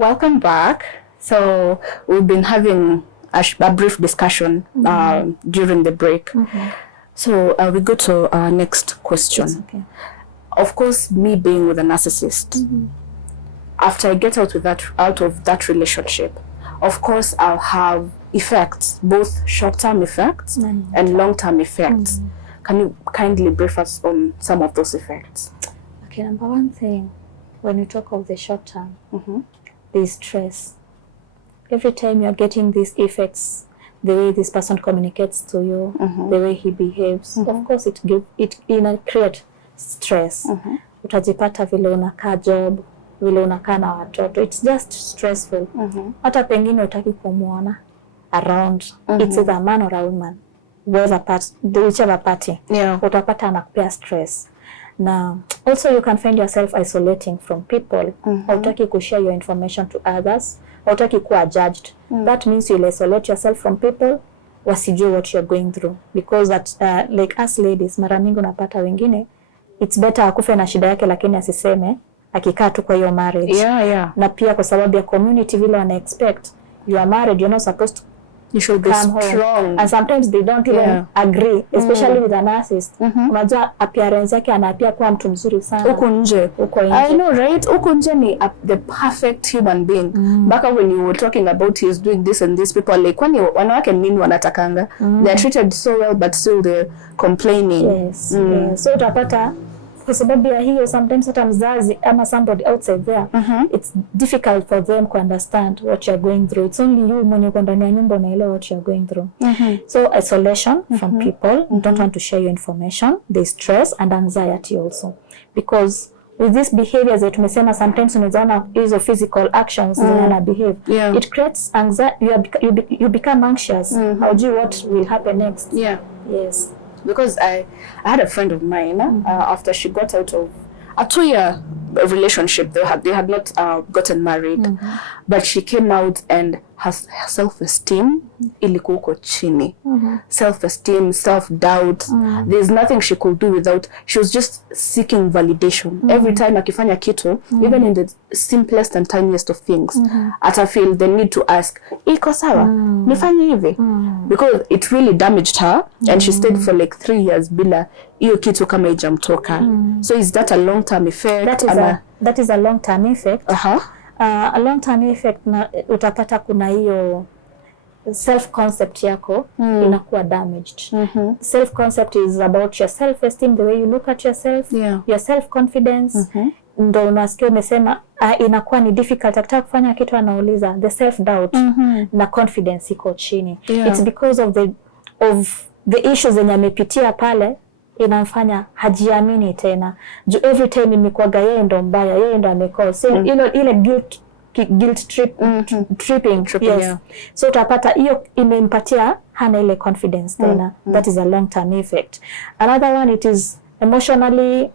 Welcome back. So we've been having a brief discussion during the break. So we go to our next question. Okay. Of course, me being with a narcissist, after I get out of that relationship, of course I'll have effects, both short-term effects and long-term effects. Can you kindly brief us on some of those effects? Okay, number one thing, when we talk of the short-term, there's stress. Every time you're getting these effects, the way this person communicates to you, the way he behaves, of course it create stress. Utajipata vile unakaa job, vile unakaa na watoto, it's just stressful. Hata pengine utaki kumuona around, it's either a man or a woman, whichever party, utapata anakupea stress. Now, also you can find yourself isolating from people. Hautaki kushare your information to others. Hautaki kuwa judged. That means you'll isolate yourself from people, wasijue what you're going through. Because that, like us ladies, mara mingi unapata wengine, it's better akufe na shida yake lakini asiseme, akikaa tu kwa hiyo marriage. Na pia kwa sababu ya community vile wana expect, you are married, you're not supposed to you should be strong. And sometimes they don't even agree, especially with a narcissist. Unajua appearance yake anaapia kuwa mtu mzuri sana. Uko nje. I know, right? Uko nje ni the perfect human being. Baka when you were talking about he's doing this and this, people like, kwani wanawake nini wanatakanga? They're treated so well but still they're complaining. Yes. So utapata kwa sababu ya hiyo, sometimes hata mzazi ama somebody outside there, it's difficult for them to understand what you're going through. It's only you mwenye uko ndani ya nyumba unaelewa what you're going through. So isolation from people, you don't want to share your information, there's stress and anxiety also. Because with these behaviors that tumesema, sometimes unaona hizo physical actions zinana behave, it creates anxiety. You become anxious. How do you what will happen next? Yes. Because I had a friend of mine, after she got out of a 2-year relationship, they had not gotten married, but she came out and her self-esteem ilikuwa uko chini. Self-esteem, self-doubt, there's nothing she could do without, she was just seeking validation. Every time akifanya kitu, even in the simplest and tiniest of things, ata feel the need to ask, iko sawa? Nifanye hivi? Because it really damaged her, and she stayed for like 3 years bila hiyo kitu kama ijamtoka. So is that a long-term effect? That is a long-term effect. A long-term effect na utapata kuna hiyo self-concept yako inakuwa damaged. Self-concept is about your self-esteem, the way you look at yourself, your self-confidence. Ndo unasikia umesema inakuwa ni difficult hata kufanya kitu, anauliza the self-doubt na confidence iko chini. It's because of the issues zenye amepitia pale, inamfanya hajiamini tena. Every time imekuwaga yeye ndo mbaya, yeye ndo amekosa. So ile guilt tripping. So utapata hiyo imempatia hana ile confidence tena. That is a long term effect. Another one, it is emotionally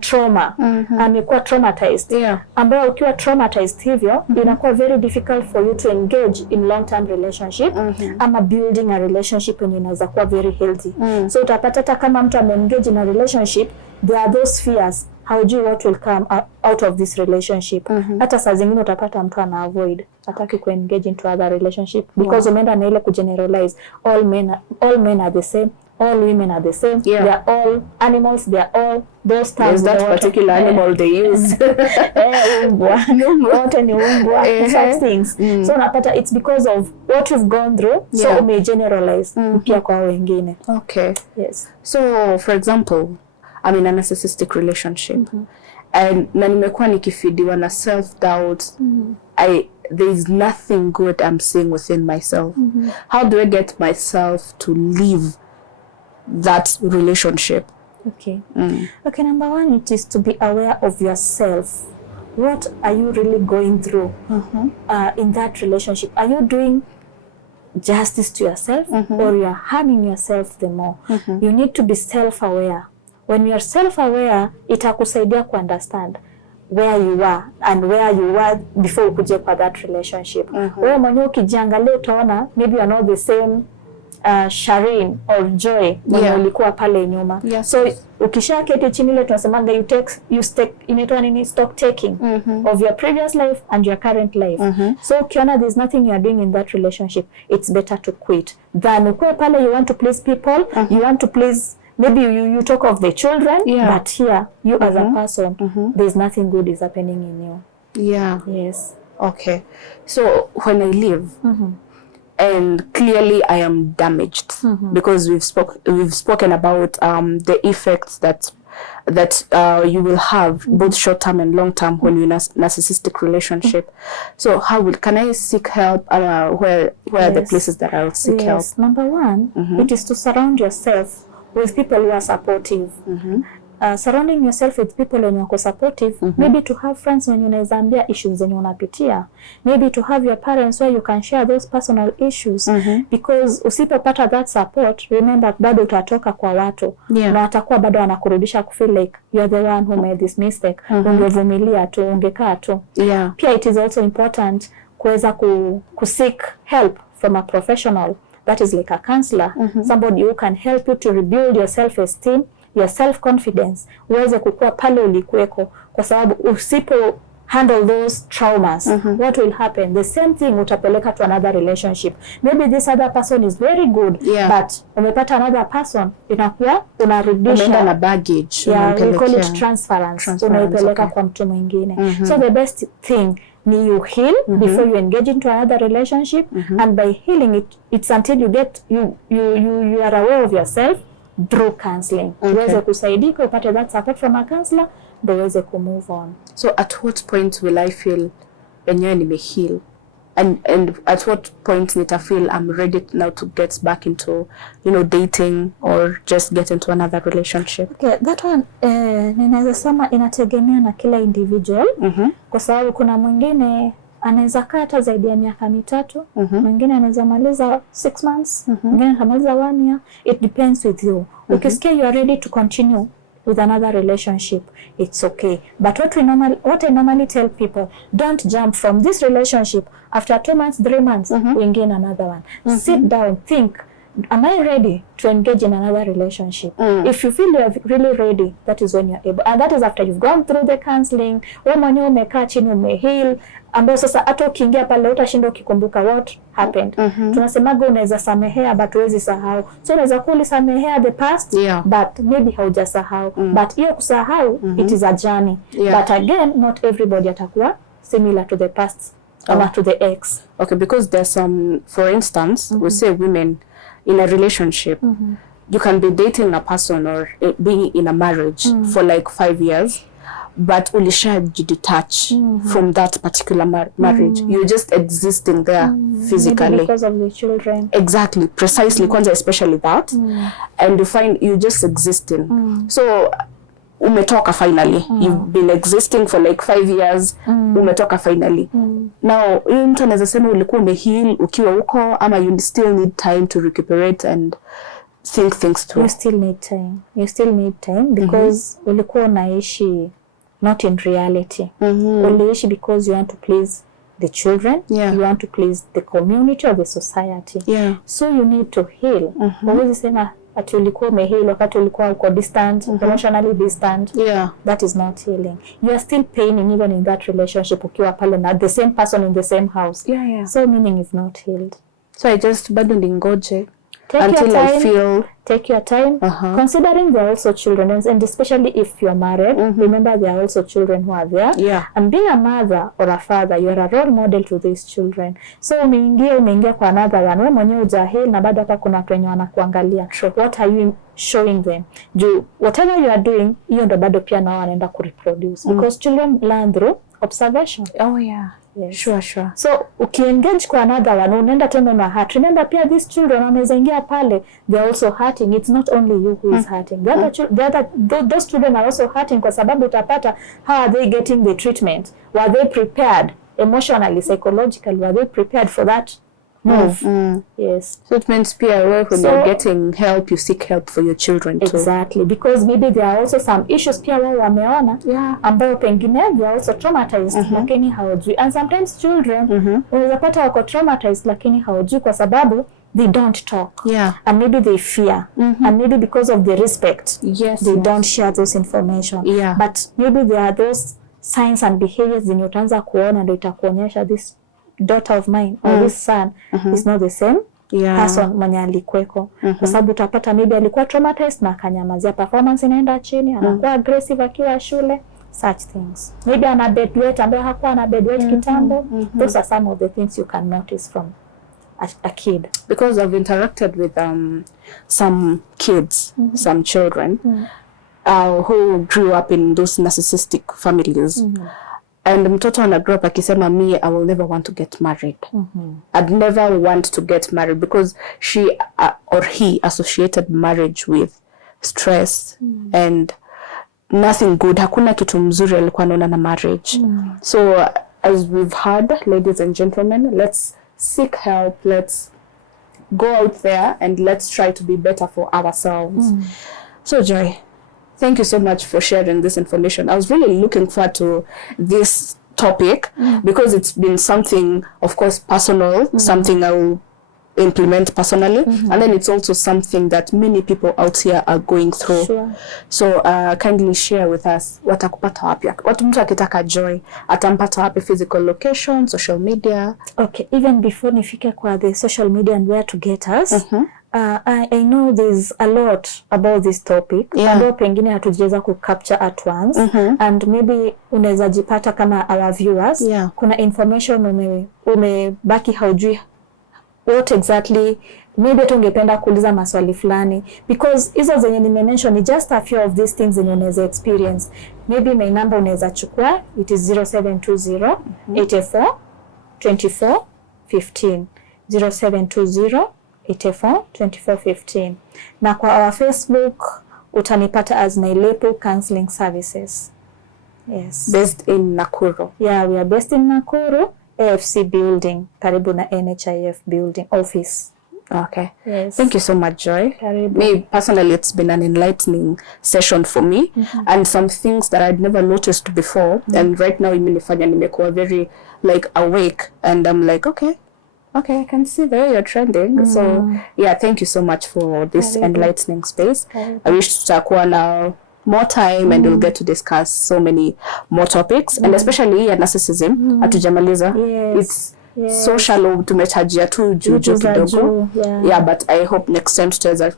trauma. Amekuwa traumatized. Ambayo ukiwa traumatized hivyo, inakuwa very difficult for you to engage in long term relationship ama building a relationship yenye inaweza kuwa very healthy. So utapata hata kama mtu ame-engage in a relationship, there are those fears. How do you what will come out of this relationship? Hata saa zingine utapata mtu ana avoid, hataki ku engage into other relationship because umeenda na ile kugeneralize all men are the same, all women are the same, they are all animals, they are all those terms. That particular animal they use. Wote ni umbwa, such things. So unapata it's because of what you've gone through, so ume generalize pia kwa wengine. Okay. Yes. So for example, I'm in a narcissistic relationship, and na nimekuwa nikifidiwa na self-doubt. There is nothing good I'm seeing within myself. How do I get myself to leave that relationship? Okay. Okay, number one, it is to be aware of yourself. What are you really going through in that relationship? Are you doing justice to yourself or you are harming yourself the more? You need to be self-aware. When you are self-aware, itakusaidia ku understand where you are and where you were before ukuje kwa that relationship. Wewe mwenyewe ukijiangalia utaona maybe you are not the same Shireen or Joy mwenye ulikuwa pale nyuma. So ukisha keti chini ile tunasemanga you stock taking of your previous life and your current life. So ukiona there's nothing you are doing in that relationship, it's better to quit than ukue pale you want to please people, you want to please, maybe you talk of the children, but here you as a person, there's nothing good is happening in you. Yes. Okay. So when I leave, and clearly I am damaged because we've spoken about the effects that you will have both short term and long term when you're in a narcissistic relationship. So how can I seek help? Where are the places that I'll seek help? Number one, it is to surround yourself with people who are supportive. Surrounding yourself with people when wako supportive, maybe to have friends when unaweza ambia issues zenye unapitia, maybe to have your parents where you can share those personal issues, because usipopata that support, remember bado utatoka kwa watu na watakuwa bado wanakurudisha kufeel like you're the one who made this mistake. Ungevumilia tu, ungekaa tu. Pia it is also important kuweza seek help from a professional, that is like a counselor, somebody who can help you to rebuild your self-esteem, your self-confidence, uweze kukua pale ulikuweko, kwa sababu usipo handle those traumas, what will happen? The same thing utapeleka to another relationship. Maybe this other person is very good, but umepata another person, inakuwa unarudisha. Umeenda na baggage. We call it transference. Unaipeleka kwa mtu mwingine. So the best thing ni you heal before you engage into another relationship, and by healing it's until you get you are aware of yourself through counseling. Uweze kusaidika, upate that support from a counselor, ndio uweze ku move on. So at what point will I feel enyewe nimeheal? And at what point nita feel I'm ready now to get back into, dating or just get into another relationship? Okay, that one ninaweza sema inategemea na kila individual. Kwa sababu kuna mwingine anaweza kaa hata zaidi ya miaka 3, mwingine anaweza maliza 6 months, mwingine anamaliza 1 year. It depends with you. Ukisikia you are ready to continue with another relationship, it's okay. But what I normally tell people, don't jump from this relationship after 2 months, 3 months, we engage another one. Sit down, think, am I ready to engage in another relationship? If you feel you are really ready, that is when you are able. And that is after you've gone through the counseling, wewe mwenyewe umekaa chini, umeheal, ambao sasa hata ukiingia pale utashinda ukikumbuka what happened. Tunasemaga unaweza samehea but huwezi sahau. So unaweza kulisamehea the past, but maybe haujasahau. But hiyo kusahau, it is a journey. But again, not everybody atakuwa similar to the past or to the ex. Okay, because there's some, for instance, we say women in a relationship, you can be dating a person or being in a marriage for like 5 years, but ulisha detach from that particular marriage. You're just existing there physically. Maybe because of the children. Exactly, precisely, kwanza especially that. And you find you're just existing. So umetoka finally. You've been existing for like 5 years. Umetoka finally. Now, mtu anaweza sema ulikuwa umeheal ukiwa huko, ama you still need time to recuperate and think things through. You still need time. You still need time because ulikuwa unaishi not in reality. Uliishi because you want to please the children, you want to please the community or the society. So you need to heal. Huwezi sema ati ulikuwa umeheal wakati ulikuwa uko distant, emotionally distant. That is not healing. You are still paining even in that relationship ukiwa pale na the same person in the same house. So meaning is not healed. So I just bado ningoje until your time, I feel. Take your time, considering there are also children, and especially if you are married, remember there are also children who are there. And being a mother or a father, you are a role model to these children. So umeingia kwa another one, wewe mwenyewe hujahil na bado hapa kuna watu wenye wanakuangalia. What are you showing them? Whatever you are doing, hiyo ndo bado pia nao wanaenda kureproduce. Because children learn through observation. Sure. So ukiengage kwa another one, unaenda tena na hurt. Remember pia these children wamezaingia pale, they are also hurting. It's not only you who is hurting. Those children are also hurting kwa sababu utapata, how are they getting the treatment? Were they prepared emotionally, psychologically? Were they prepared for that move? Yes. So it means pia when you're getting help, you seek help for your children too. Exactly, because maybe there are also some issues pia wao wameona ambao pengine they are also traumatized lakini hawajui. And sometimes children unaweza pata wako traumatized lakini hawajui kwa sababu they don't talk. Yeah. And maybe they fear. And maybe because of the respect, they don't share those information. Yeah. But maybe there are those signs and behaviors zenye utaanza kuona ndio itakuonyesha this daughter of mine or this son is not the same person mwenye alikweko. Kwa sababu utapata maybe alikuwa traumatized na akanyamazia, performance inaenda chini, anakuwa aggressive akiwa shule, such things. Maybe ana bedwet ambaye hakuwa ana bedwet kitambo. Those are some of the things you can notice from a kid. Because I've interacted with some kids, some children who grew up in those narcissistic families. And mtoto ana grow up akisema, me, I will never want to get married. I'd never want to get married because she or he associated marriage with stress and nothing good. Hakuna kitu mzuri alikuwa anaona na marriage. So as we've heard, ladies and gentlemen, let's seek help. Let's go out there and let's try to be better for ourselves. So Joy, thank you so much for sharing this information. I was really looking forward to this topic because it's been something, of course, personal, something I will implement personally, and then it's also something that many people out here are going through. Sure. So kindly share with us watakupata wapi, watu mtu akitaka Joy atampata wapi, physical location, social media. Okay, even before nifike kwa the social media and where to get us, I know there's a lot about this topic ambao pengine hatujaweza ku capture at once, and maybe unaweza jipata kama our viewers kuna information umebaki haujui what exactly, maybe tungependa kuuliza maswali fulani, because hizo zenye nimemention ni just a few of these things zenye unaweza experience. Maybe my number unaweza chukua, it is 0720 84 24 15 0720 84 24 15. Na kwa our Facebook utanipata as Nailepo Counseling Services. Yes. Based in Nakuru. Yeah, we are based in Nakuru, AFC building, karibu na NHIF building office. Okay. Yes. Thank you so much, Joy. Karibu. Me personally, it's been an enlightening session for me, and some things that I'd never noticed before. And right now, imenifanya nimekuwa very like awake, and I'm like, okay, I can see there you're trending. So yeah, thank you so much for this enlightening space. I wish tutakuwa na more time and we'll get to discuss so many more topics, and especially narcissism. Hatujamaliza. It's so shallow, tumetajia tu juu kidogo. Yeah, but I hope next time tutaweza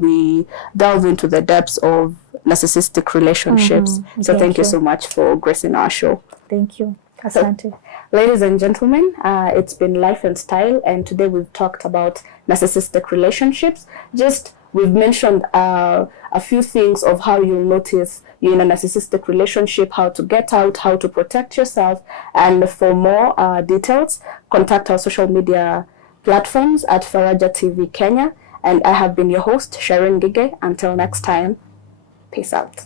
we delve into the depths of narcissistic relationships. So thank you so much for gracing our show. Thank you. Asante. Ladies and gentlemen, it's been Life and Style, and today we've talked about narcissistic relationships. We've mentioned a few things of how you'll notice you're in a narcissistic relationship, how to get out, how to protect yourself. And for more details, contact our social media platforms at Faraja TV Kenya. And I have been your host, Sharon Gige. Until next time, peace out.